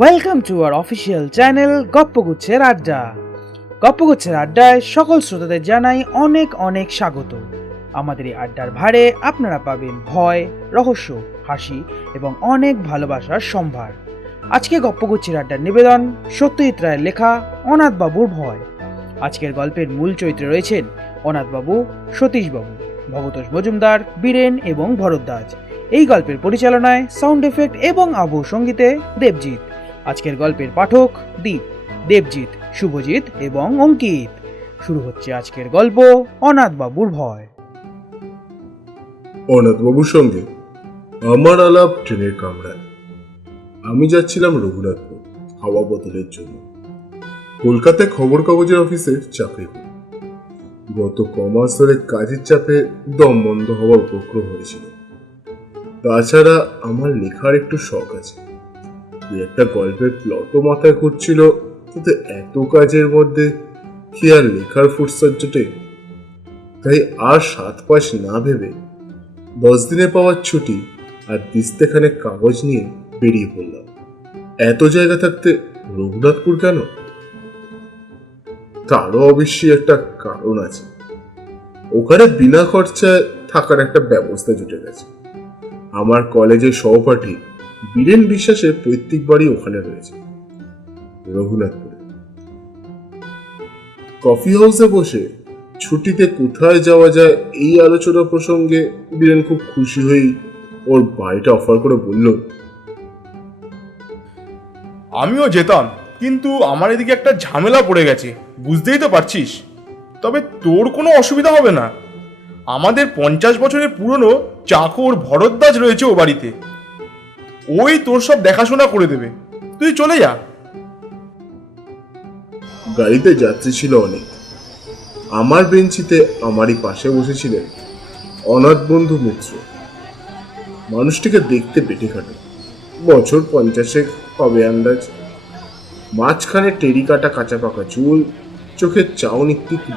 Welcome to our official channel গপ্পগুচ্ছের আড্ডা। গপ্পগুচ্ছের আড্ডায় সকল শ্রোতাদের জানাই অনেক অনেক স্বাগত। আমাদের এই আড্ডার ভারে আপনারা পাবেন ভয়, রহস্য, হাসি এবং অনেক ভালোবাসার সম্ভার। আজকে গপ্পগুচ্ছের আড্ডার নিবেদন সত্যজিৎ রায়ের লেখা অনাথবাবুর ভয়। আজকের গল্পের মূল চরিত্রে রয়েছেন অনাথবাবু, সতীশবাবু, ভবতোষ মজুমদার, বীরেন এবং ভরদ্বাজ। এই গল্পের পরিচালনায় সাউন্ড এফেক্ট এবং আবহ সঙ্গীতে দেবজিৎ। আজকের গল্পের পাঠক দীপ, দেবজিৎ, শুভজিৎ এবং অঙ্কিত। শুরু হচ্ছে আজকের গল্প অনাথবাবুর ভয়। অনাথবাবুর সঙ্গে আমার আলাপ ট্রেনের কামরায়। আমি যাচ্ছিলাম রঘুনাথপুর হাওয়া বদলের জন্য। কলকাতায় খবর কাগজের অফিসের চাকরি করি। গত কমাস ধরে কাজের চাপে দম বন্ধ হওয়ার উপক্রম হয়েছিল। তাছাড়া আমার লেখার একটু শখ আছে। একটা গল্পের প্লটও মাথায় ঘুরছিল, কিন্তু এত কাজের মধ্যে কি আর লেখার ফুরসত জোটে? তাই আর 7 পাশ না ভেবে 10 দিনে পাওয়ার ছুটি আর দিস্তেখানে কাগজ নিয়ে বেরিয়ে পড়লাম। এত জায়গা থাকতে রঘুনাথপুর কেন? তারও অবশ্যই একটা কারণ আছে। ওখানে বিনা খরচায় থাকার একটা ব্যবস্থা জুটে গেছে। আমার কলেজের সহপাঠী বীরেন বিশ্বাসের পৈতৃক বাড়ি ওখানে রয়েছে, রঘুনাথপুরে। কফি হাউসে বসে ছুটিতে কোথায় যাওয়া যায় এই আলোচনা প্রসঙ্গে বীরেন খুব খুশি হয়েই ওর বাড়িটা অফার করে বলল, আমিও যেতাম, কিন্তু আমার এদিকে একটা ঝামেলা পড়ে গেছে, বুঝতেই তো পারছিস। তবে তোর কোনো অসুবিধা হবে না। আমাদের 50 বছরের পুরনো চাকর ভরদ্বাজ রয়েছে ও বাড়িতে। ওই তোর সব দেখাশোনা করে দেবে, তুই চলে যা। গাড়িতে যাত্রী ছিল অনেক। আমার বেঞ্চিতে আমারই পাশে বসেছিলেন অনাথ বন্ধু মিত্র। মানুষটিকে দেখতে পেটে খাটো, বছর 50 হবে আন্দাজ। মাঝখানে টেরি কাটা কাঁচা পাকা চুল, চোখের চাউনি তীক্ষ্ণ,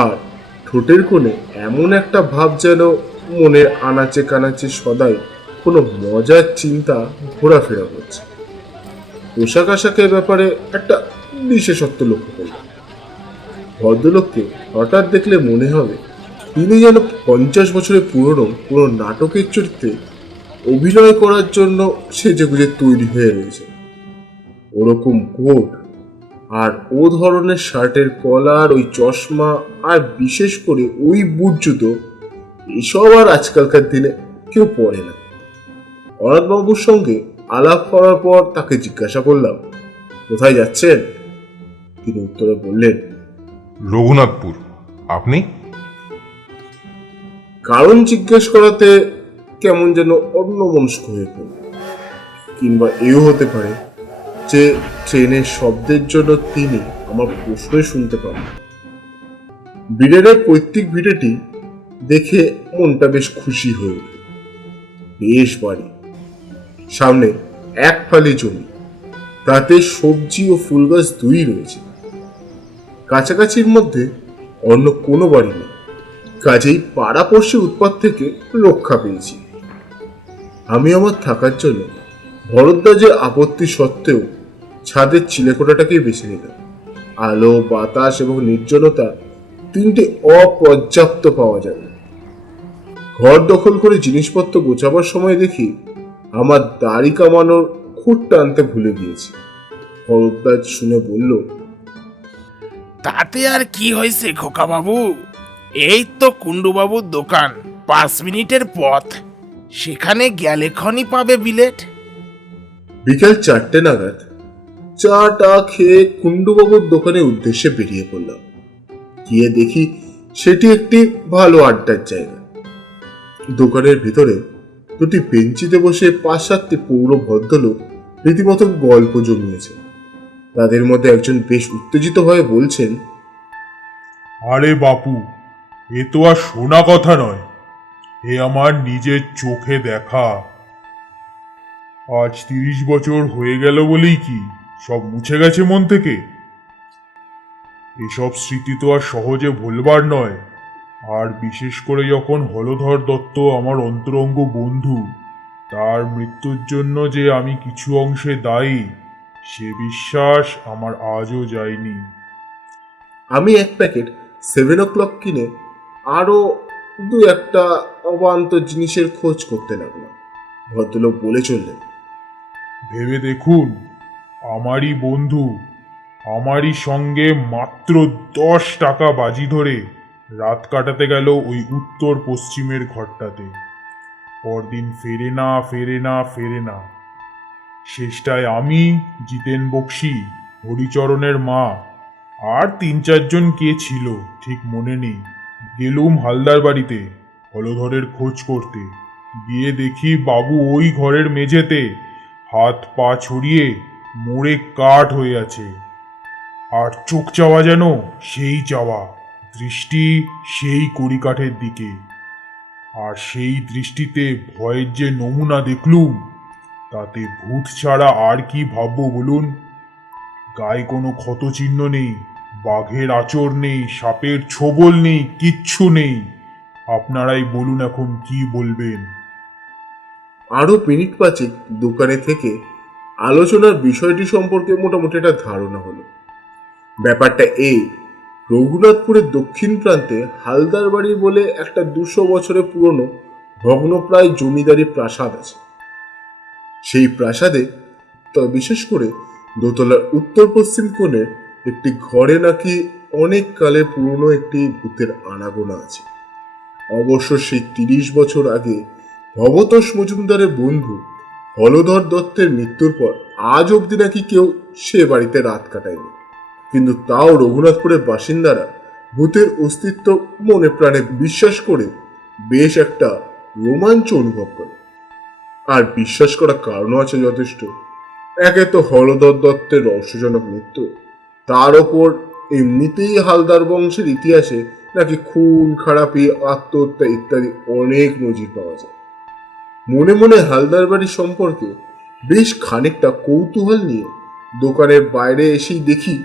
আর ঠোঁটের কোণে এমন একটা ভাব যেন মনের আনাচে কানাচে সদাই কোনো মজার চিন্তা ঘোরাফেরা করছে। পোশাক আশাকের ব্যাপারে একটা বিশেষত্ব লক্ষ্য করলাম। ভদ্রলোককে হঠাৎ দেখলে মনে হবে তিনি যেন 50 বছরের পুরনো কোনো নাটকের চরিত্রে অভিনয় করার জন্য সেজেগুজে তৈরি হয়ে রয়েছে। ওরকম কোট আর ও ধরনের শার্টের কলার, ওই চশমা, আর বিশেষ করে ওই বুট জুতো, এসব আর আজকালকার দিনে কেউ পরে না। অনাথবাবুর সঙ্গে আলাপ করার পর তাকে জিজ্ঞাসা করলাম, কোথায় যাচ্ছেন? তিনি উত্তরে বললেন, রঘুনাথপুর। আপনি? কারণ জিজ্ঞেস করাতে কেমন যেন অন্যমনস্ক হয়ে পড়ল। কিংবা এও হতে পারে যে ট্রেনের শব্দের জন্য তিনি আমার প্রশ্নই শুনতে পাবেন। বীরেনের পৈতৃক ভিটেটি দেখে মনটা বেশ খুশি হয়ে উঠল। বেশ বাড়ি, সামনে এক ফালি জমি, তাতে সবজি ও ফুল গাছ দুই রয়েছে। কাছাকাছির মধ্যে অন্য কোনো বাড়ি নেই, কাজেই পাড়াপড়শির উৎপাত থেকে রক্ষা পেয়েছি। আমি আমার থাকার জন্য ভরদ্বাজের আপত্তি সত্ত্বেও ছাদের চিলেকোঠাটাকেই বেছে নিলাম। আলো, বাতাস এবং নির্জনতা তিনটে অপর্যাপ্ত পাওয়া যাবে। ঘর দখল করে জিনিসপত্র গোছাবার সময় দেখি আমার দাড়ি কামানোর খুঁট টানতে ভুলে গিয়েছি। ভরদ্বাজ শুনে বলল, তাতে আর কি হয়েছে খোকা বাবু? এই তো কুণ্ডুবাবুর দোকান, 5 মিনিটের পথ। সেখানে গেলে ক্ষণই পাবে বিলেট। বিকেল 4টে নাগাদ চা টা খেয়ে কুণ্ডুবাবুর দোকানের উদ্দেশ্যে বেরিয়ে পড়লাম। গিয়ে দেখি সেটি একটি ভালো আড্ডার জায়গা। দোকানের ভিতরে দুটি বেঞ্চিতে বসে 5-7টি পৌর ভদ্রলোক রীতিমতো গল্প জমিয়েছে। তাদের মধ্যে একজন বেশ উত্তেজিত হয়ে বলছেন, আরে বাপু, এ তো আর শোনা কথা নয়, এ আমার নিজের চোখে দেখা। আজ 30 বছর হয়ে গেল বলেই কি সব মুছে গেছে মন থেকে? এসব স্মৃতি তো আর সহজে ভুলবার নয়। আর বিশেষ করে যখন হলধর দত্ত আমার অন্তরঙ্গ বন্ধু, তার মৃত্যুর জন্য যে আমি কিছু অংশে দায়ী সে বিশ্বাস আমার আজও যায়নি। আমি এক প্যাকেট 7 o'clock কিনে আরও দু একটা অবান্তর জিনিসের খোঁজ করতে লাগলাম। ভদ্রলোক বলে চললেন, ভেবে দেখুন, আমারই বন্ধু আমারই সঙ্গে মাত্র 10 টাকা বাজি ধরে রাত কাটাতে গেল ওই উত্তর পশ্চিমের ঘরটাতে। পরদিন ফেরে না ফেরে না ফেরে না। শেষটায় আমি, জিতেন বক্সি, হরিচরণের মা আর 3-4 জন কে ছিল ঠিক মনে নেই, গেলুম হালদার বাড়িতে হলধরের খোঁজ করতে। গিয়ে দেখি বাবু ওই ঘরের মেঝেতে হাত পা ছড়িয়ে মরে কাঠ হয়ে আছে। আর চোখ চাওয়া যেন সেই চাওয়া, দৃষ্টি সেই কড়িকাঠের দিকে। আর সেই দৃষ্টিতে ভয়ের যে নমুনা দেখলুম, তাতে ভূত ছাড়া আর কি ভাববো বলুন? গায়ে কোনো ক্ষতচিহ্ন নেই, বাঘের আঁচড় নেই, সাপের ছোবল নেই, কিচ্ছু নেই। আপনারাই বলুন এখন কি বলবেন। আরও মিনিট পাঁচেক দোকানে থেকে আলোচনার বিষয়টি সম্পর্কে মোটামুটি একটা ধারণা হলো। ব্যাপারটা এই, রঘুনাথপুরের দক্ষিণ প্রান্তে হালদার বাড়ি বলে একটা 200 বছরের পুরনো ভগ্নপ্রায় জমিদারি প্রাসাদ আছে। সেই প্রাসাদে, তবে বিশেষ করে দোতলার উত্তর পশ্চিম কোণের একটি ঘরে নাকি অনেক কালের পুরনো একটি ভূতের আনাগোনা আছে। অবশ্য সেই 30 বছর আগে ভবতোষ মজুমদারের বন্ধু হলধর দত্তের মৃত্যুর পর আজ অবধি নাকি কেউ সে বাড়িতে রাত কাটায়নি। কিন্তু তাও রঘুনাথপুরের বাসিন্দারা ভূতের অস্তিত্ব মনে প্রাণে বিশ্বাস করে বেশ একটা রোমাঞ্চ অনুভব করে। আর বিশ্বাস করার কারণও আছে যথেষ্ট। একে তো হলধর দত্তের রহস্যজনক মৃত্যু, তার ওপর এমনিতেই হালদার বংশের ইতিহাসে নাকি খুন খারাপি, আত্মহত্যা ইত্যাদি অনেক নজির পাওয়া যায়। মনে মনে হালদার বাড়ি সম্পর্কে বেশ খানিকটা কৌতূহল নিয়ে দোকানের বাইরে এসেই দেখি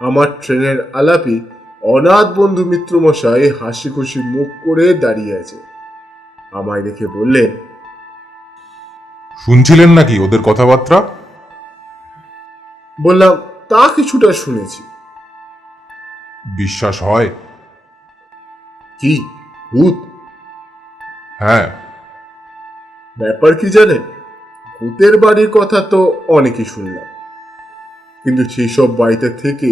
আমার ট্রেনের আলাপি অনাথ বন্ধু মিত্র মশাই হাসি খুশি মুখ করে দাঁড়িয়ে আছে। আমায় দেখে বললেন, শুনছিলেন নাকি ওদের কথাবার্তা? বললাম, তা কিছুটা শুনেছি। বিশ্বাস হয়? কি ভূত? হ্যাঁ। ব্যাপার কি জানেন, ভূতের বাড়ির কথা তো অনেকই শুনলাম, কিন্তু সেই সব বাড়িতে থেকে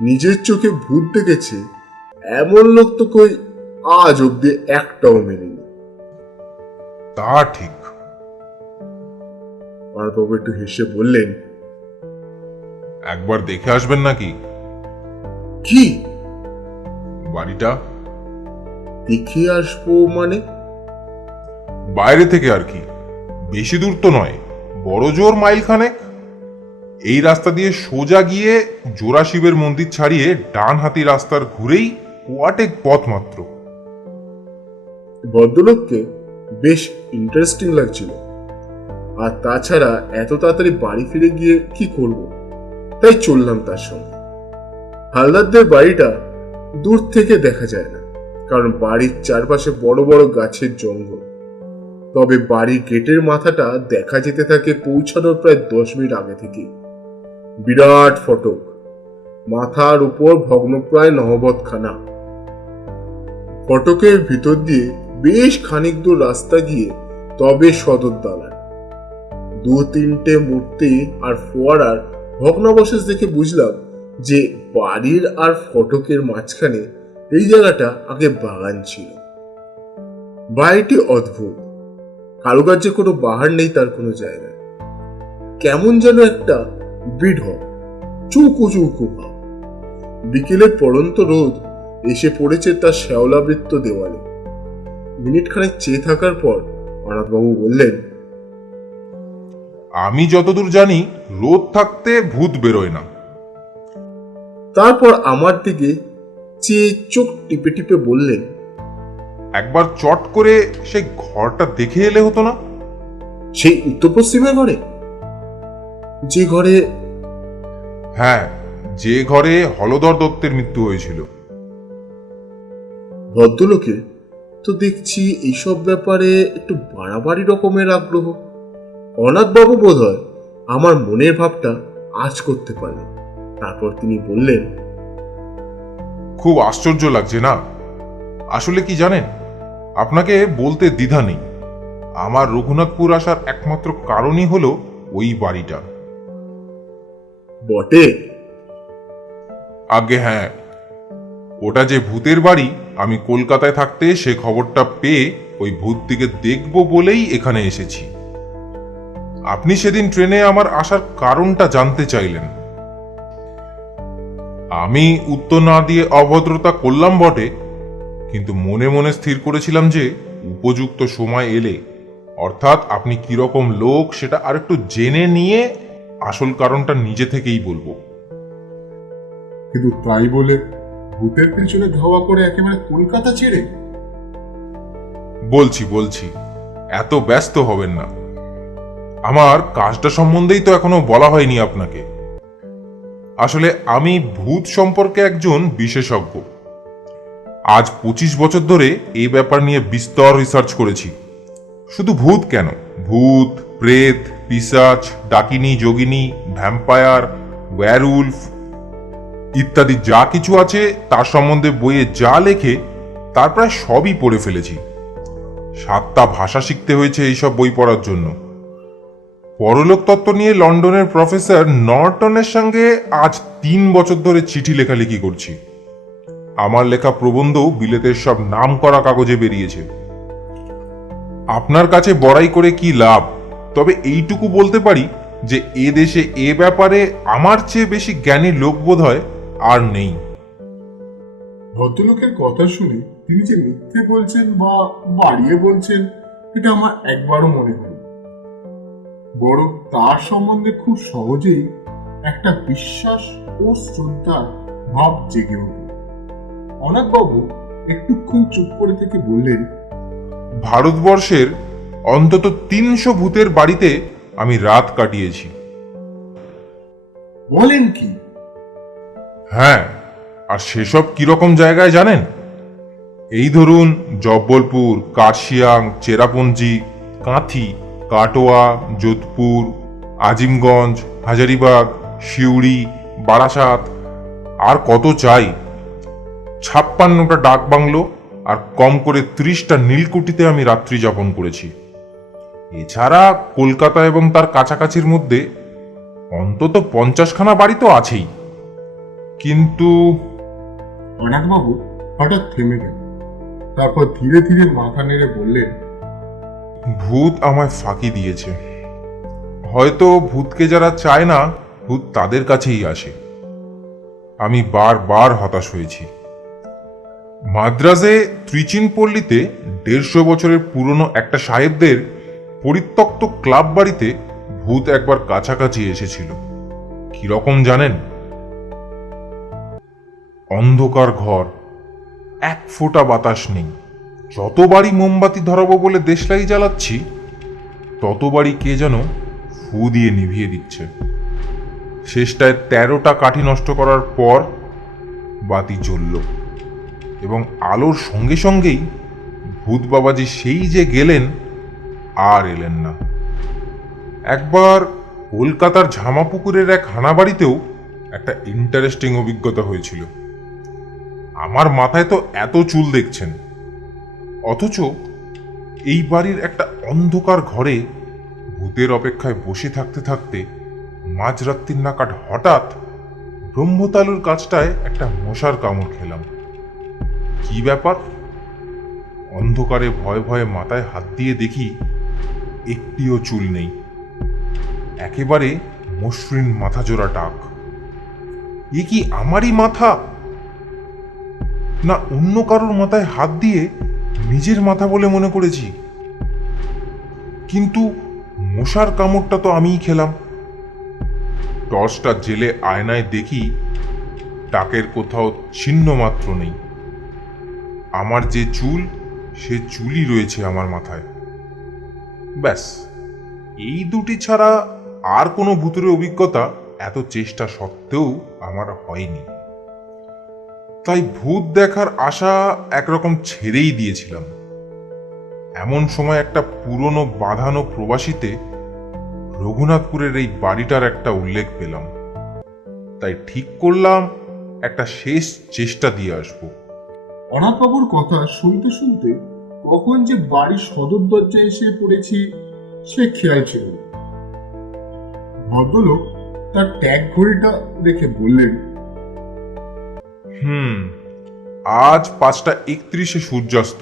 নিজের চোখে ভূত দেখেছে এমন লোক তো কই আজ অব্দি একটাও মেলেনি। তা ঠিক। পার্থবাবু একটু হেসে বললেন, একবার দেখে আসবেন নাকি কি বাড়িটা? দেখে আসবো মানে? বাইরে থেকে আর কি, বেশি দূর তো নয়, বড় জোর মাইলখানেক। এই রাস্তা দিয়ে সোজা গিয়ে জোড়া শিবের মন্দির ছাড়িয়ে ডান হাতি রাস্তার ঘুরেই কোয়াটেক পথ মাত্র। ভদ্রলোককে বেশ ইন্টারেস্টিং লাগছিল। আর তাছাড়া এত তাড়াতাড়ি বাড়ি ফিরে গিয়ে কি করব, তাই চললাম তার সঙ্গে। হালদারদের বাড়িটা দূর থেকে দেখা যায় না, কারণ বাড়ির চারপাশে বড় বড় গাছের জঙ্গল। তবে বাড়ির গেটের মাথাটা দেখা যেতে থাকে পৌঁছানোর প্রায় 10 মিনিট আগে থেকে। বিরাট ফটক, মাথার উপর ভগ্নপ্রায় নহবতখানা। ফটকের ভিতর দিয়ে বেশ খানিক দূর রাস্তা গিয়ে তবে সদর দালান। 2-3টে মূর্তি আর ফোয়ারার ভগ্নাবশেষ দেখে বুঝলাম যে বাড়ির আর ফটকের মাঝখানে এই জায়গাটা আগে বাগান ছিল। বাড়িটি অদ্ভুত, কারুকার্যে কোনো বাহার নেই তার কোনো জায়গায়। কেমন যেন একটা দৃঢ় চৌকো চৌকো ভাব। বিকেলের পড়ন্ত রোদ এসে পড়েছে তার শ্যাওলাবৃত্ত দেওয়ালে। মিনিট খানেক চেয়ে থাকার পর অনাথবাবু বললেন, আমি যতদূর জানি রোদ থাকতে ভূত বেরোয় না। তারপর আমার দিকে চেয়ে চোখ টিপে টিপে বললেন, একবার চট করে সেই ঘরটা দেখে এলে হতো না? সেই উত্তর পশ্চিমের ঘরে? যে ঘরে? হ্যাঁ, যে ঘরে হলধর দত্তের মৃত্যু হয়েছিল। ভদ্রলোকের তো দেখছি এইসব ব্যাপারে একটু বাড়াবাড়ি রকমের আগ্রহ। অনাথবাবু বোধহয় আমার মনের ভাবটা আজ করতে পারলেন। তারপর তিনি বললেন, খুব আশ্চর্য লাগছে না? আসলে কি জানেন, আপনাকে বলতে দ্বিধা নেই, আমার রঘুনাথপুর আসার একমাত্র কারণই হলো ওই বাড়িটা। বটে? আগে হ্যাঁ, ওটা যে ভূতের বাড়ি, আমি কলকাতায় থাকতে সে খবরটা পেয়ে ওই ভূতটিকে দেখব বলেই এখানে এসেছি। আপনি সেদিন ট্রেনে আমার আসার কারণটা জানতে চাইলেন। আমি উত্তর না দিয়ে অভদ্রতা করলাম বটে, কিন্তু মনে মনে স্থির করেছিলাম যে উপযুক্ত সময় এলে, অর্থাৎ আপনি কিরকম লোক সেটা আরেকটু জেনে নিয়ে আসল কারণটা নিজে থেকেই বলবো। কিন্তু তাই বলে ভূতের পেছনে ধাওয়া করে একেবারে কলকাতা ছেড়ে? বলছি, এত ব্যস্ত হবেন না। আমার কাজটা সম্বন্ধেই তো এখনো বলা হয়নি আপনাকে। আসলে আমি ভূত সম্পর্কে একজন বিশেষজ্ঞ। আজ 25 বছর ধরে এই ব্যাপার নিয়ে বিস্তর রিসার্চ করেছি। শুধু ভূত কেন, ভূত, প্রেত, পিশাচ, ডাকিনী, যোগিনী, ভ্যাম্পায়ার, ওয়্যারউলফ ইত্যাদি যা কিছু আছে তার সম্বন্ধে বইয়ে যা লেখে তার প্রায় সবই পড়ে ফেলেছি। 7টা ভাষা শিখতে হয়েছে এইসব বই পড়ার জন্য। পরলোক তত্ত্ব নিয়ে লন্ডনের প্রফেসর নর্টনের সঙ্গে আজ 3 বছর ধরে চিঠি লেখালেখি করছি। আমার লেখা প্রবন্ধও বিলেতের সব নাম করা কাগজে বেরিয়েছে। আপনার কাছে বড়াই করে কি লাভ, তবে এইটুকু বলতে পারি যে এ দেশে এ ব্যাপারে আমার চেয়ে বেশি জ্ঞানী লোক বোধহয় আর নেই। ভদ্রলোকের কথা শুনে তিনি যে মিথ্যে বলছেন বা বাড়িয়ে বলছেন এটা আমার একবারও মনে হয়নি। বরং তার সম্বন্ধে খুব সহজেই একটা বিশ্বাস ও শ্রদ্ধার ভাব জেগে ওঠে। অনাথবাবু একটুক্ষণ চুপ করে থেকে বললেন, ভারতবর্ষের অন্তত 300 ভূতের বাড়িতে আমি রাত কাটিয়েছি। বলেন কি? হ্যাঁ, আর সেসব কিরকম জায়গায় জানেন? এই ধরুন জব্বলপুর, কার্শিয়াং, চেরাপুঞ্জি, কাঁথি, কাটোয়া, যোধপুর, আজিমগঞ্জ, হাজারিবাগ, সিউড়ি, বারাসাত, আর কত চাই। 56টা ডাক বাংলো আর কম করে 30টা নীলকুঠিতে আমি রাত্রি যাপন করেছি। এছাড়া কলকাতা এবং তার কাছাকাছির মধ্যে অন্তত 50খানা বাড়ি তো আছেই। কিন্তু অনাথবাবু হঠাৎ থেমে গেল। তারপর ধীরে ধীরে মাথা নেড়ে বললেন, ভূত আমায় ফাঁকি দিয়েছে। হয়তো ভূতকে যারা চায় না, ভূত তাদের কাছেই আসে। আমি বারবার হতাশ হয়েছি। মাদ্রাজে ত্রিচিনপল্লীতে 150 বছরের পুরনো একটা সাহেবদের পরিত্যক্ত ক্লাব বাড়িতে ভূত একবার কাছাকাছি এসেছিল। কিরকম জানেন? অন্ধকার ঘর, 1 ফোঁটা বাতাস নেই। যতবারই মোমবাতি ধরাবো বলে দেশলাই জ্বালাচ্ছি, ততবারই কে যেন ফু দিয়ে নিভিয়ে দিচ্ছে। শেষটায় 13টা কাঠি নষ্ট করার পর বাতি জ্বলল, এবং আলোর সঙ্গে সঙ্গেই ভূত বাবাজি সেই যে গেলেন, আর এলেন না। একবার কলকাতার ঝামাপুকুরের এক হানাবাড়িতেও একটা ইন্টারেস্টিং অভিজ্ঞতা হয়েছিল। আমার মাথায় তো এত চুল দেখছেন, অথচ এই বাড়ির একটা অন্ধকার ঘরে ভূতের অপেক্ষায় বসে থাকতে থাকতে মাঝরাত্রির নাগাদ হঠাৎ ব্রহ্মতালুর কাছটায় একটা মশার কামড় খেলাম। কি ব্যাপার? অন্ধকারে ভয়ে ভয়ে মাথায় হাত দিয়ে দেখি একটিও চুল নেই, একেবারে মসৃণ মাথাজোড়া টাক। এ কি আমারই মাথা, না অন্য কারোর মাথায় হাত দিয়ে নিজের মাথা বলে মনে করেছি? কিন্তু মশার কামড়টা তো আমিই খেলাম। টর্চটা জেলে আয়নায় দেখি টাকের কোথাও চিহ্ন মাত্র নেই। আমার যে চুল, সে চুলই রয়েছে আমার মাথায়। ব্যাস, এই দুটি ছাড়া আর কোনো ভূতের অভিজ্ঞতা এত চেষ্টা সত্ত্বেও আমার হয়নি। তাই ভূত দেখার আশা একরকম ছেড়েই দিয়েছিলাম। এমন সময় একটা পুরনো বাঁধানো প্রবাসীতে রঘুনাথপুরের এই বাড়িটার একটা উল্লেখ পেলাম, তাই ঠিক করলাম একটা শেষ চেষ্টা দিয়ে আসবো। অনাথবাবুর কথা শুনতে শুনতে কখন যে বাড়ির সদর দরজায় এসে পড়েছি সে খেয়াল ছিল না। ভদ্রলোক তার ট্যাগ ঘড়িটা দেখে বললেন, আজ 5:31 সূর্যাস্ত,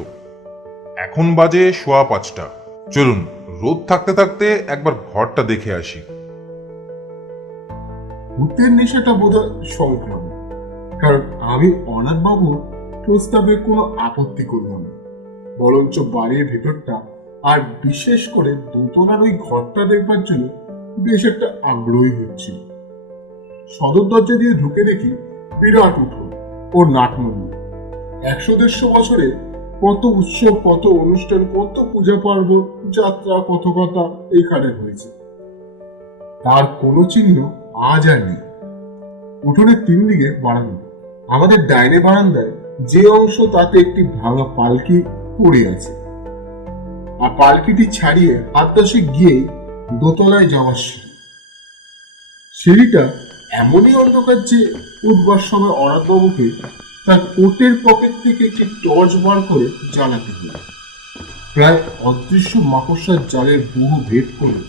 এখন বাজে 5:15। চলুন রোদ থাকতে থাকতে একবার ঘরটা দেখে আসি। ভূতের নেশাটা বোধহয় সংক্রামক, কারণ আমি অনাথবাবুর প্রস্তাবে কোনো আপত্তি করলাম না, বরঞ্চ বাড়ির ভেতরটা আর বিশেষ করে দোতলার ওই ঘরটা দেখবার জন্য বেশ একটা আগ্রহী হচ্ছিল। সদর দরজা দিয়ে ঢুকে দেখি বিরাট উঠোন ও নাটমন্দির। 100-150 বছরে কত উৎসব, কত অনুষ্ঠান, কত পূজা পার্বণ, যাত্রা, কথকতা এইখানে হয়েছে, তার কোনো চিহ্ন আজ আর নেই। উঠোনের 3 দিকে বারান্দা। আমাদের ডাইনে বারান্দায় যে অংশ, তাতে একটি ভাঙা পালকি পড়ে আছে, আর পালকিটি ছাড়িয়ে 8-10 গিয়ে দোতলায় যাওয়ার সিঁড়িটা এমনই অন্ধকার যে উঠবার সময় অনাথবাবুকে তার কোটের পকেট থেকে একটি টর্চ বার করে জ্বালাতে হলো। প্রায় অদৃশ্য মাকড়সার জালের বহু ভেদ করে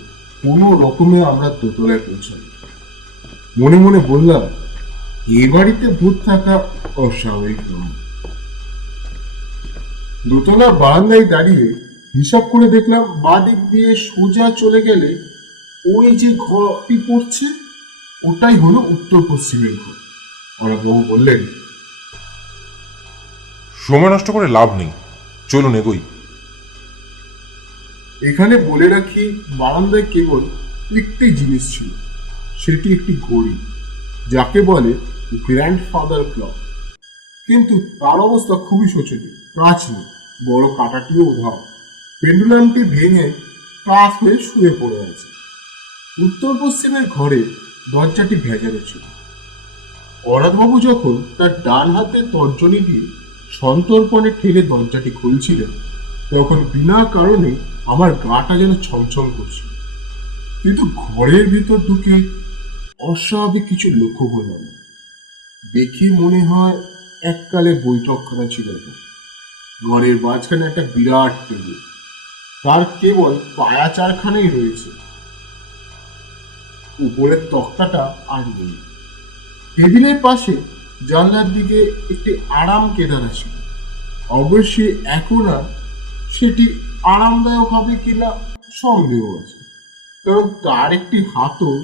কোনো রকমে আমরা দোতলায় পৌঁছাই। মনে মনে বললাম, এ বাড়িতে ভূত থাকা অস্বাভাবিক নয়। দোতলার বারান্দায় দাঁড়িয়ে হিসাব করে দেখলাম, বাঁ দিক দিয়ে সোজা চলে গেলে ওই যে ঘরটি পড়ছে ওটাই হলো উত্তর পশ্চিমের ঘর। অনাথবাবু বললেন, সময় নষ্ট করে লাভ নেই, চলুন এগোই। এখানে বলে রাখি, বারান্দায় কেবল একটি জিনিস ছিল, সেটি একটি ঘড়ি, যাকে বলে গ্র্যান্ডফাদার ক্লক। কিন্তু তার অবস্থা খুবই শোচনীয়। কাঁচ নেই, বড় কাঁটাটিও উধাও, পেন্ডুলামটি ভেঙে কাঁচ হয়ে শুয়ে পড়ে আছে। উত্তর পশ্চিমের ঘরে দরজাটি ভেজানো ছিল। অনাথবাবু যখন তার ডান হাতে তর্জনী দিয়ে সন্তর্পণে ঠেলে দরজাটি খুলছিলেন, তখন বিনা কারণে আমার গাটা যেন ছমছম করছিল। কিন্তু ঘরের ভিতর ঢুকে অস্বাভাবিক কিছু লক্ষ্য করলাম। দেখি মনে হয় এককালে বৈঠকখানা ছিল এটা। ঘরের মাঝখানে একটা বিরাট টেবিল, তার কেবল পায়া 4খানেই রয়েছে, উপরের তক্তাটা আর নেই। টেবিলের পাশে জানলার দিকে একটি আরাম কেদারা ছিল। অবশ্যই এখন আর সেটি আরামদায়ক হবে কিনা সন্দেহ আছে, কারণ তার একটি হাতল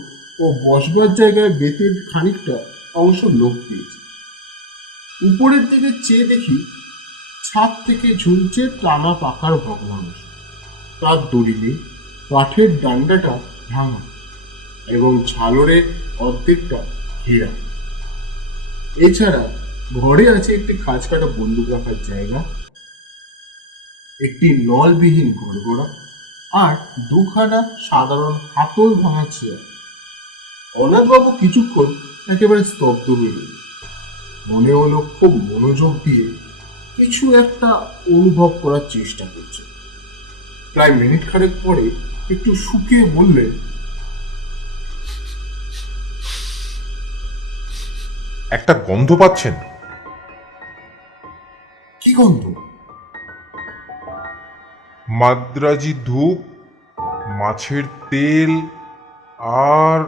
ও বসবার জায়গায় বেতের খানিকটা অংশ লোক দিয়েছে। উপরের দিকে চেয়ে দেখি ছাদ থেকে ঝুলছে টানা পাকার ভগ্নাংশ, তার দড়িতে কাঠের ডান্ডাটা ভাঙা এবং ঝালরের অর্ধেকটা ঘেরা। এছাড়া ঘরে আছে একটি খাঁজ কাটা বন্দুক রাখার জায়গা, একটি নলবিহীন গড়গড়া, আর 2খানা সাধারণ হাতল ভাঙা চেয়ার। অনাথবাবু কিছুক্ষণ একেবারে স্তব্ধ হয়ে গেল। মনে হলো খুব মনোযোগ দিয়ে কিছু একটা অনুভব করার চেষ্টা করছে। প্রায় মিনিট খানেক পরে একটু শুকিয়ে বললেন, একটা গন্ধ পাচ্ছেন? কি গন্ধ? মাদ্রাজি ধূপ, মাছের তেল আর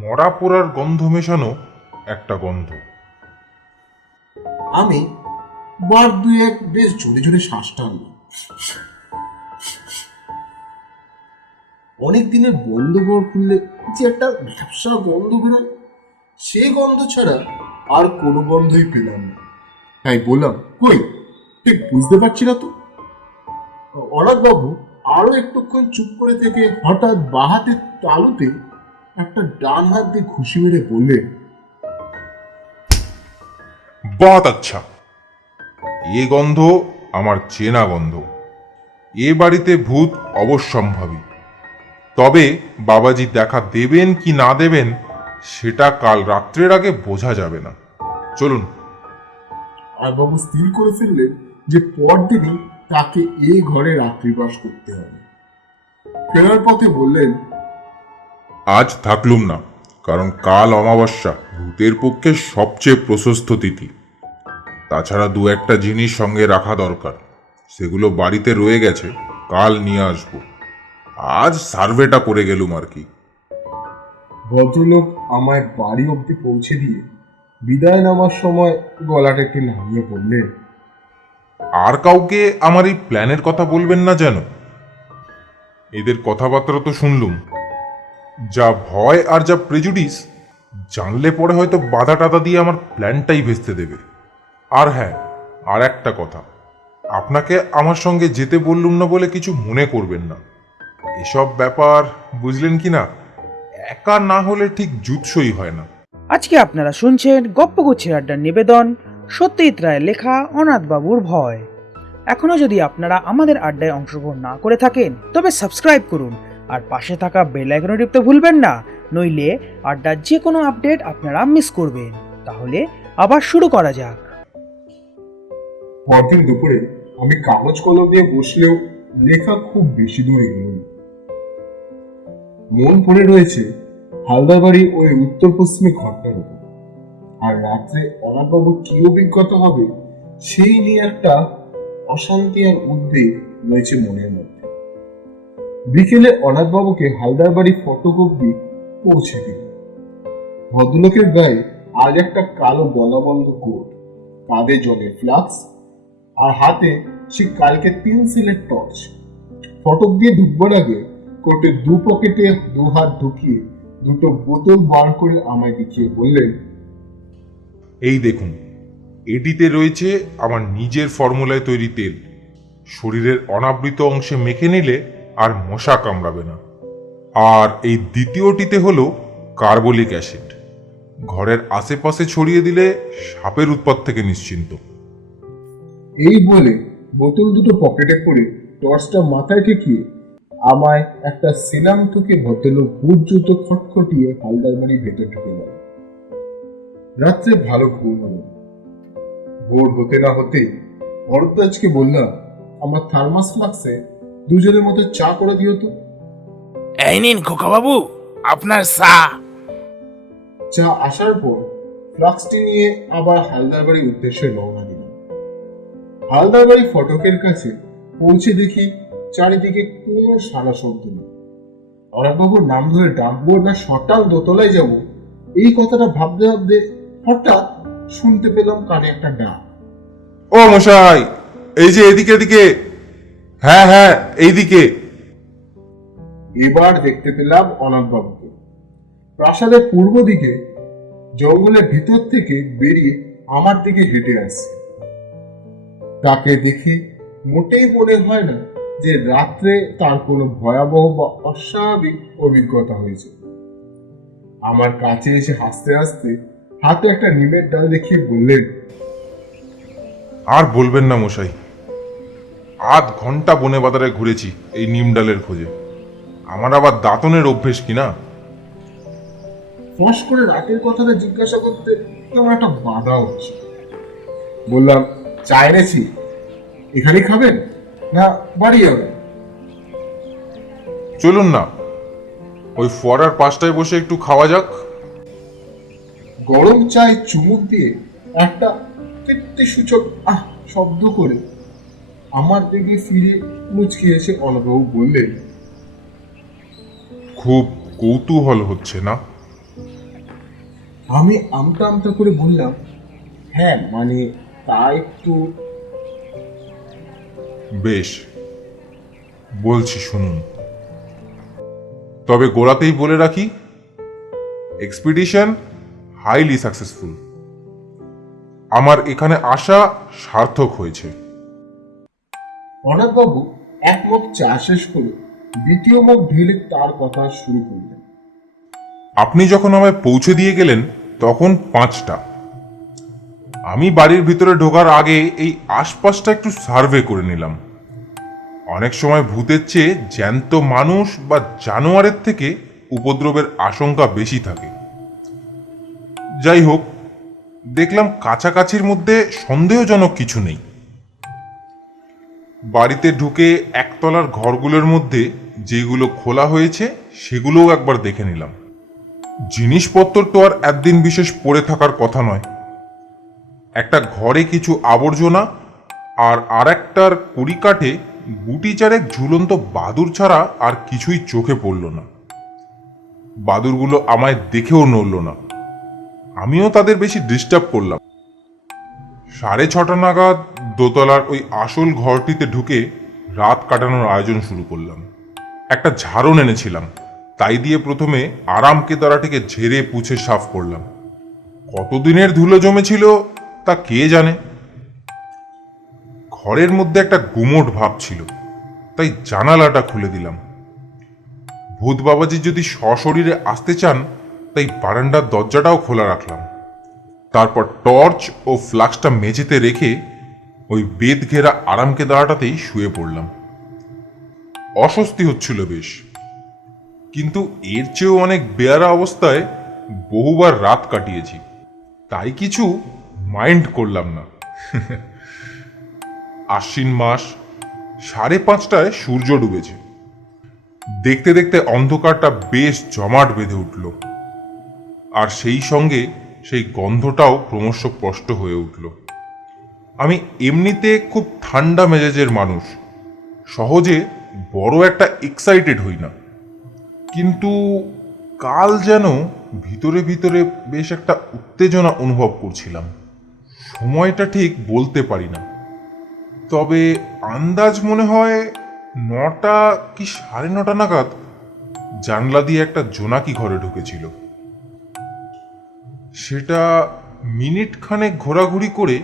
মরা পোড়ার গন্ধ মেশানো একটা গন্ধ। আমি বার 2-1 বেশ জোরে জোরে শ্বাস টানলাম। অনেক দিনের বন্ধ ঘর খুললে যে একটা ব্যবসা গন্ধ বেরোয়, সেই গন্ধ ছাড়া আর কোনো গন্ধই পেলাম না। তাই বললাম, কই, ঠিক বুঝতে পারছি না তো। অনাথবাবু আরো একটুক্ষণ চুপ করে থেকে হঠাৎ বাঁ হাতের তালুতে একটা ডান হাত দিয়ে ঘুষি মেরে বললেন, বাত আচ্ছা, এ গন্ধ আমার চেনা গন্ধ। এ বাড়িতে ভূত অবশ্যম্ভাবী, তবে বাবাজি দেখা দেবেন কি না দেবেন সেটা কাল রাত্রের আগে বোঝা যাবে না। চলুন। আর বাবু স্থির করে ফেললেন যে পরদিনই তাকে এই ঘরে রাত্রিবাস করতে হবে। ফেরার পথে বললেন, আজ থাকলুম না, কারণ কাল অমাবস্যা ভূতের পক্ষে সবচেয়ে প্রশস্ত তিথি। তাছাড়া দু একটা জিনিস সঙ্গে রাখা দরকার, সেগুলো বাড়িতে রয়ে গেছে, কাল নিয়ে আসবো। আজ সার্ভেটা করে গেলুম আর কি। ভদ্রলোক আমায় বাড়ি অবধি পৌঁছে দিয়ে বিদায় নেওয়ার সময় গলাটা একটু নামিয়ে বললেন, আর কাউকে আমার এই প্ল্যানের কথা বলবেন না যেন। এদের কথাবার্তা তো শুনলুম, যা ভয় আর যা প্রেজুডিস, জানলে পরে হয়তো বাধা টাধা দিয়ে আমার প্ল্যানটাই ভেস্তে দেবে। আর হ্যাঁ, আর একটা কথা, আপনাকে আমার সঙ্গে যেতে বললুম না বলে কিছু মনে করবেন না। এসব ব্যাপার বুঝলেন কি না, একা না হলে ঠিক জুৎসই হয় না। আজকে আপনারা শুনছেন গপ্পগুচ্ছের আড্ডার নিবেদন সত্যজিৎ রায়ের লেখা অনাথবাবুর ভয়। এখনো যদি আপনারা আমাদের আড্ডায় অংশগ্রহণ না করে থাকেন তবে সাবস্ক্রাইব করুন আর পাশে থাকা বেল আইকনে টিপতে ভুলবেন না, নইলে আড্ডার যে কোনো আপডেট আপনারা মিস করবেন। তাহলে আবার শুরু করা যাক। পরদিন দুপুরে আমি কাগজ কলম দিয়ে বসলেও লেখা খুব বেশি দূর এগোয়নি। মন পড়ে রয়েছে হালদার বাড়ির ওই উত্তর পশ্চিমে ঘরটার উপর, আর রাত্রে অনাথবাবুর কি অভিজ্ঞতা হবে সেই নিয়ে একটা অশান্তি আর উদ্বেগ রয়েছে মনের মধ্যে। বিকেলে অনাথবাবুকে হালদার বাড়ি ফটক অব্দি পৌঁছে দিল। ভদ্রলোকের গায়ে আজ একটা কালো গলাবন্ধ কোট, কাঁধে জলের ফ্লাক্স, আর হাতে সে কালকে 3 সেলের টর্চ। ফটক দিয়ে ঢুকবার আগে কোটের দু পকেটে 2 হাত ঢুকিয়ে 2টো বোতল বার করে আমায় দেখিয়ে বললেন, এই দেখুন, এটিতে রয়েছে আমার নিজের ফর্মুলায় তৈরি তেল। শরীরের অনাবৃত অংশে মেখে নিলে আর মশা কামড়াবে না। আর এই দ্বিতীয়টিতে হলো কার্বলিক অ্যাসিড। ঘরের আশেপাশে ছড়িয়ে দিলে সাপের উৎপাত থেকে নিশ্চিন্ত। এই বলে বোতল দুটো পকেটে করে টর্চটা মাথায় ঠেকিয়ে আমায় একটা সিনাম থেকে ভদ্রলোক বুট জুতো খটখটিয়ে হালদার বাড়ির ভেতর ঢুকে গেল। রাত্রে ভালো ঘুম হলো। ভোর হতে না হতে ভরদ্বাজকে বললাম, আমার থার্মাস ফ্লাক্সে দুজনের মতো চা করে দিও তো। এই নিন খোকাবাবু, আপনার চা। চা আসার পর ফ্লাক্সটি নিয়ে আবার হালদার বাড়ির উদ্দেশ্যে রওনা দিলাম। হালদার বাড়ি ফটকের কাছে পৌঁছে দেখি চারিদিকে কোনো সারা শব্দ নেই। অরাবাবুর নাম ধরে ডাকবো না সটাল দোতলায় যাব, এই কথাটা ভাবতে ভাবতে হঠাৎ শুনতে পেলাম কানে একটা ডাক। ও মশাই, এই যে এদিকে এদিকে। হ্যাঁ হ্যাঁ, এইদিকে। এবার দেখতে পেলাম অনাথবাবুকে প্রাসাদের পূর্ব দিকে জঙ্গলের ভিতর থেকে বেরিয়ে আমার দিকে হেঁটে আসছে। তাকে দেখে মোটেই মনে হয় না যে রাত্রে তার কোনো ভয়াবহ বা অস্বাভাবিক অভিজ্ঞতা হয়েছে। আমার কাছে এসে হাসতে হাসতে হাতে একটা নিমের ডাল দেখিয়ে বললেন, আর বলবেন না মশাই, আধ ঘন্টা বনে বাজারে ঘুরেছি এই নিম ডালের খোঁজে। আমার আবার দাঁতনের অভ্যেস কিনা। ফস করে রাতের কথাটা জিজ্ঞাসা করতে কেমন একটা বাধা হচ্ছে। বললাম, চা এনেছি, এখানেই খাবেন না বাড়ি যাবেন? চলুন না, ওই ফোয়ারার পাশটায় বসে একটু খাওয়া যাক। গরম চায়ে চুমুক দিয়ে একটা তৃপ্তি সূচক শব্দ করে আমার দিকে ফিরে মুচকে এসে অনুভব বললেন, খুব কৌতূহল হচ্ছে না? আমি আমতা আমতা করে বললাম, হ্যাঁ মানে তা একটু। বেশ, বলছি শুনুন। তবে গোড়াতেই বলে রাখি, এক্সপিডিশন হাইলি সাকসেসফুল। আমার এখানে আসা সার্থক হয়েছে। অনাথবাবু এক মগ চা শেষ করে দ্বিতীয় মগ ঢেলে তার কথা শুরু করলেন। আপনি যখন আমায় পৌঁছে দিয়ে গেলেন তখন 5টা। আমি বাড়ির ভিতরে ঢোকার আগে এই আশপাশটা একটু সার্ভে করে নিলাম। অনেক সময় ভূতের চেয়ে জ্যান্ত মানুষ বা জানোয়ারের থেকে উপদ্রবের আশঙ্কা বেশি থাকে। যাই হোক, দেখলাম কাছাকাছির মধ্যে সন্দেহজনক কিছু নেই। বাড়িতে ঢুকে একতলার ঘরগুলোর মধ্যে যেগুলো খোলা হয়েছে সেগুলোও একবার দেখে নিলাম। জিনিসপত্র তো আর একদিন বিশেষ পড়ে থাকার কথা নয়। একটা ঘরে কিছু আবর্জনা আর একটার কুড়ি কাঠে গুটি চারেক ঝুলন্ত বাদুর ছাড়া আর কিছুই চোখে পড়ল না। বাদুরগুলো আমায় দেখেও নড়ল না। আমিও তাদের বেশি ডিস্টার্ব করলাম। 6:30 নাগাদ দোতলার ওই আসল ঘরটিতে ঢুকে রাত কাটানোর আয়োজন শুরু করলাম। একটা ঝাড়ন এনেছিলাম, তাই দিয়ে প্রথমে আরাম কেদারাটিকে ঝেড়ে পুছে সাফ করলাম। কতদিনের ধুলো জমেছিল তা কে জানে। ঘরের মধ্যে একটা গুমোট ভাব ছিল, তাই জানালাটা খুলে দিলাম। ভূত বাবাজি যদি সশরীরে আসতে চান, তাই বারান্দার দরজাটাও খোলা রাখলাম। তারপর টর্চ ও ফ্লাক্সটা মেঝেতে রেখে ওই বেদ ঘেরা আরাম কেদারাটাতেই শুয়ে পড়লাম। অস্বস্তি হচ্ছিল বেশ, কিন্তু এর চেয়েও অনেক বেয়ারা অবস্থায় বহুবার রাত কাটিয়েছি, তাই কিছু মাইন্ড করলাম না। আশ্বিন মাস, 5:30টায় সূর্য ডুবেছে। দেখতে দেখতে অন্ধকারটা বেশ জমাট বেঁধে উঠল, আর সেই সঙ্গে সেই গন্ধটাও ক্রমশ স্পষ্ট হয়ে উঠল। আমি এমনিতে খুব ঠান্ডা মেজাজের মানুষ, সহজে বড় একটা এক্সাইটেড হই না, কিন্তু কাল যেন ভিতরে ভিতরে বেশ একটা উত্তেজনা অনুভব করছিলাম। সময়টা ঠিক বলতে পারি না, তবে আন্দাজ মনে হয় 9টা কি 9:30 নাগাদ জানলা দিয়ে একটা জোনাকি ঘরে ঢুকেছিল। সেটা মিনিট খানেক ঘোরাঘুরি করে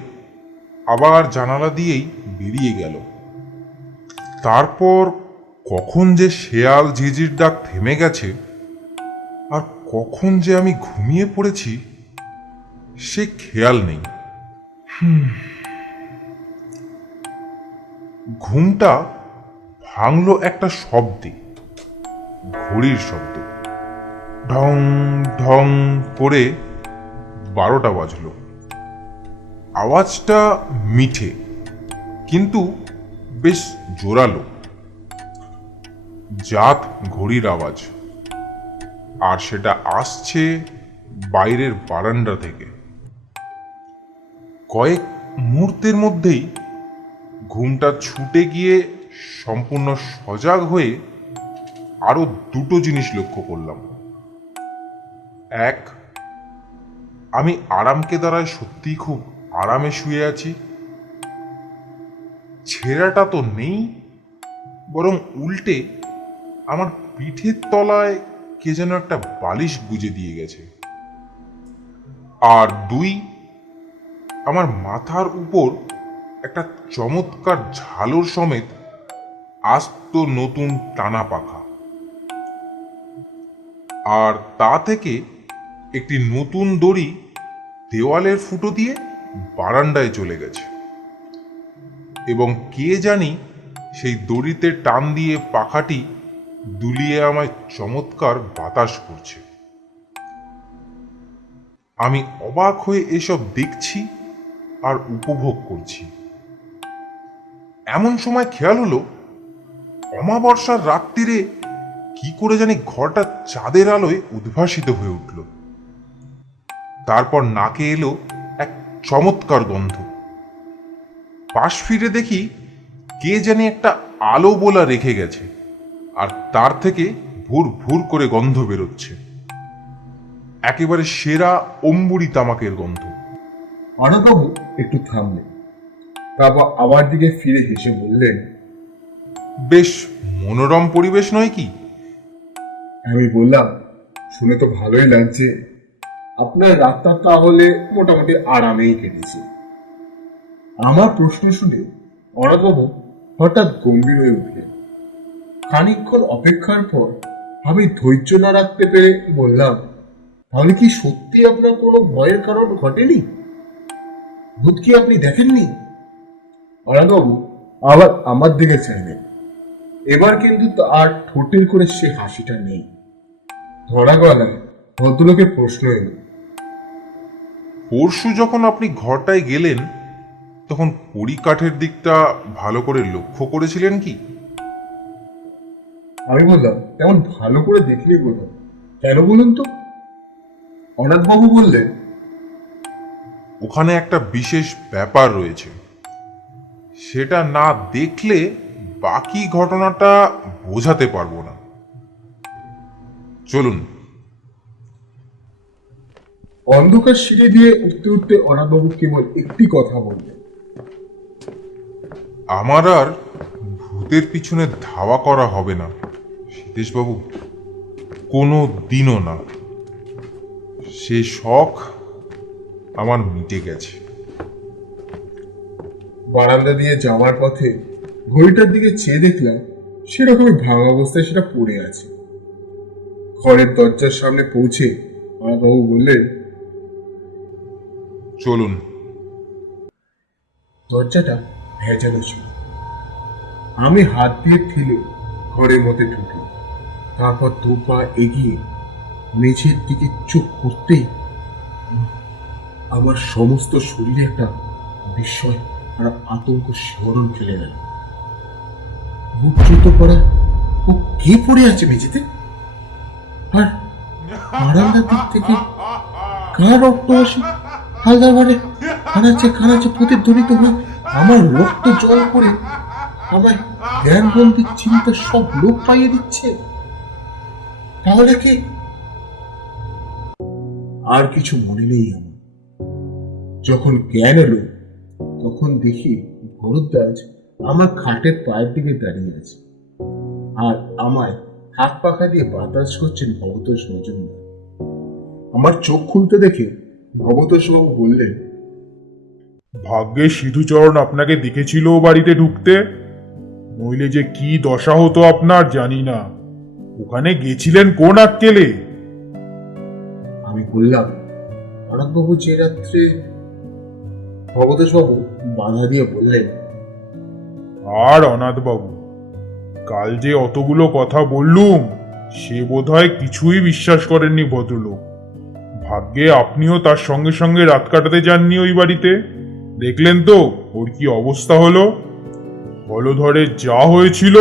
আবার জানালা দিয়েই বেরিয়ে গেল। তারপর কখন যে শেয়াল ঝিঝির ডাক থেমে গেছে আর কখন যে আমি ঘুমিয়ে পড়েছি সে খেয়াল নেই। ঘুমটা ভাঙলো একটা শব্দে, ঘড়ির শব্দ। ঢং ঢং করে 12টা বাজলো। আওয়াজটা মিঠে কিন্তু বেশ জোরালো, জাত ঘড়ির আওয়াজ, আর সেটা আসছে বাইরের বারান্দা থেকে। কয়েক মুহূর্তের মধ্যেই ঘুমটা ছুটে গিয়ে সম্পূর্ণ সজাগ হয়ে আরো দুটো জিনিস লক্ষ্য করলাম। এক, আমি আরাম কেদারায় সত্যিই খুব আরামে শুয়ে আছি। ছেঁড়াটা তো নেই, বরং উল্টে আমার পিঠের তলায় কে যেন একটা বালিশ গুজে দিয়ে গেছে। আর 2, আমার মাথার উপর একটা চমৎকার ঝালর সমেত আস্ত নতুন টানা পাখা, আর তা থেকে একটি নতুন দড়ি দেওয়ালের ফুটো দিয়ে বারান্দায় চলে গেছে, এবং কে জানি সেই দড়িতে টান দিয়ে পাখাটি দুলিয়ে আমায় চমৎকার বাতাস করছে। আমি অবাক হয়ে এসব দেখছি আর উপভোগ করছি। এমন সময় খেয়াল হলো অমাবস্যার রাত্রিরে কি করে জানি ঘরটা চাঁদের আলোয় উদ্ভাসিত হয়ে উঠল। তারপর নাকে এলো এক চমৎকার গন্ধ। পাশ ফিরে দেখি কে জানি একটা আলো বোলা রেখে গেছে, আর তার থেকে ভুর ভুর করে গন্ধ বেরোচ্ছে, একেবারে সেরা অম্বুরি তামাকের গন্ধ। অনাথবাবু একটু থামলেন, তারপর আবার দিকে ফিরে হেসে বললেন, বেশ মনোরম পরিবেশ নয় কি? আমি বললাম, শুনে তো ভালোই লাগছে। আপনার রাতটা তাহলে মোটামুটি আরামেই কেটেছে। আমার প্রশ্ন শুনে অনাথবাবু হঠাৎ গম্ভীর হয়ে উঠলেন। খানিকক্ষণ অপেক্ষার পর আমি ধৈর্য না রাখতে পেরে বললাম, তাহলে কি সত্যি আপনার কোনো ভয়ের কারণ ঘটেনি? ভূত কি আপনি দেখেননি? অনাথবাবু আবার আমার দিকে চাইলেন। এবার কিন্তু আর ঠোঁটের করে সে হাসিটা নেই। ধরা গলায় ভদ্রলোকের প্রশ্ন এলো, পরশু যখন আপনি ঘরটায় গেলেন তখন পরিকাঠের দিকটা ভালো করে লক্ষ্য করেছিলেন কি? আমি বললাম, তেমন ভালো করে দেখলে বললাম, কেন বলুন তো? অনাথবাবু বললেন, ওখানে একটা বিশেষ ব্যাপার রয়েছে, সেটা না দেখলে বাকি ঘটনাটা বোঝাতে পারবো না। চলুন। অন্ধকার সিঁড়ি দিয়ে উঠতে উঠতে অনাথবাবু কেবল একটি কথা বললেন, আমার আর ভূতের পিছনে ধাওয়া করা হবে না সীতেশবাবু, কোনো দিনও না। সে শখ আমার মিটে গেছে। বারান্দা দিয়ে যাওয়ার পথে ঘড়িটার দিকে চেয়ে দেখলাম সেরকমই ভাঙা অবস্থায় সেটা পড়ে আছে। ঘরের দরজার সামনে পৌঁছে অনাথবাবু বললেন, চলুন। দরজাটা ভেজানো ছিল। আমি হাত দিয়ে ঠেলে ঘরের মধ্যে ঢুকলাম। তারপর দু পা এগিয়ে মেঝের দিকে চোখ করতেই আমার সমস্ত শরীরে একটা বিস্ময় আর আতঙ্ক শিহরণ ফেলে গেল। বুক জুতো পরা ও কে পড়ে আছে মেঝেতে? আর বারান্দার দিক থেকে কার রক্ত আসে হালদার বাড়ে কানাচে কানাচে প্রতিধ্বনিত হয়ে আমার রক্ত জল করে আমার জ্ঞানবন্দির চিন্তা সব লোক পাইয়ে দিচ্ছে। তাহলে কি? আর কিছু মনে নেই আমার। যখন জ্ঞান এলো তখন দেখি ভরদ্বাজ আমার খাটের পায়ের দিকে দাঁড়িয়ে আছে, আর আমায় হাত পাখা দিয়ে বাতাস করছেন ভবতোষ মজুমদার। আমার চোখ খুলতে দেখে ভবতোষবাবু বললেন, ভাগ্যে সিধুচরণ আপনাকে দেখেছিল ও বাড়িতে ঢুকতে, নইলে যে কি দশা হতো আপনার জানি না। ওখানে গেছিলেন কোন আক্কেলে? আমি বললাম, অনাথবাবু যে রাত্রে। ভবতোষবাবু বাধা দিয়ে বললেন, আর অনাথবাবু, কাল যে অতগুলো কথা বললুম সে বোধহয় কিছুই বিশ্বাস করেননি ভদ্রলোক। ভাগ্যে আপনিও তার সঙ্গে সঙ্গে রাত কাটাতে যাননি ওই বাড়িতে। দেখলেন তো ওর কি অবস্থা হলো। হলধরে যা হয়েছিল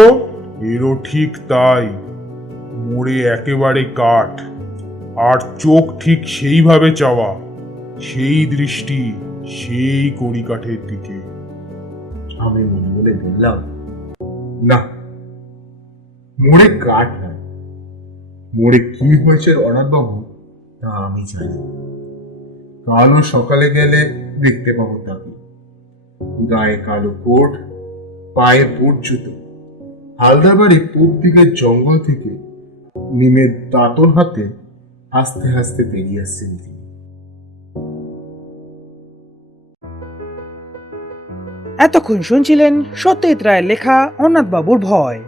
এরও ঠিক তাই, মরে একেবারে কাঠ, আর চোখ ঠিক সেইভাবে চাওয়া, সেই দৃষ্টি সেই কড়িকাঠের দিকে। আমি মনে মনে বললাম, না, মোড়ে কাঠ না, মোড়ে কি হয়েছে অনাথবাবু তা আমি জানি। কালও সকালে গেলে দেখতে পাবো তাকে। গায়ে কালো কোট, পায়ে বুট জুতো, হালদার বাড়ি পূব দিকের জঙ্গল থেকে নিমের দাঁতন হাতে হাসতে হাসতে বেরিয়ে আসছেন তিনি। এতক্ষণ শুনছিলেন সত্যজিৎ রায়ের লেখা অনাথবাবুর ভয়।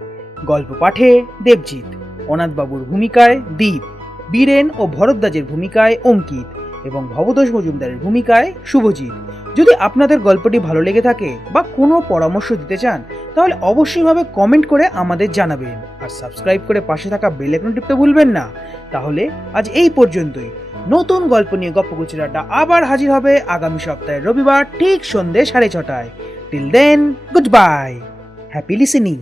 গল্প পাঠে দেবজিৎ, অনাথবাবুর ভূমিকায় দীপ, বীরেন ও ভরদ্বাজের ভূমিকায় অঙ্কিত এবং ভবতোষ মজুমদারের ভূমিকায় শুভজিৎ। যদি আপনাদের গল্পটি ভালো লেগে থাকে বা কোনো পরামর্শ দিতে চান তাহলে অবশ্যইভাবে কমেন্ট করে আমাদের জানাবেন, আর সাবস্ক্রাইব করে পাশে থাকা বেল আইকন টিপতে ভুলবেন না। তাহলে আজ এই পর্যন্তই। নতুন গল্প নিয়ে গপ্পগুচ্ছের আড্ডা আবার হাজির হবে আগামী সপ্তাহের রবিবার ঠিক সন্ধ্যে 6:30টায়। Till then, goodbye. Happy listening.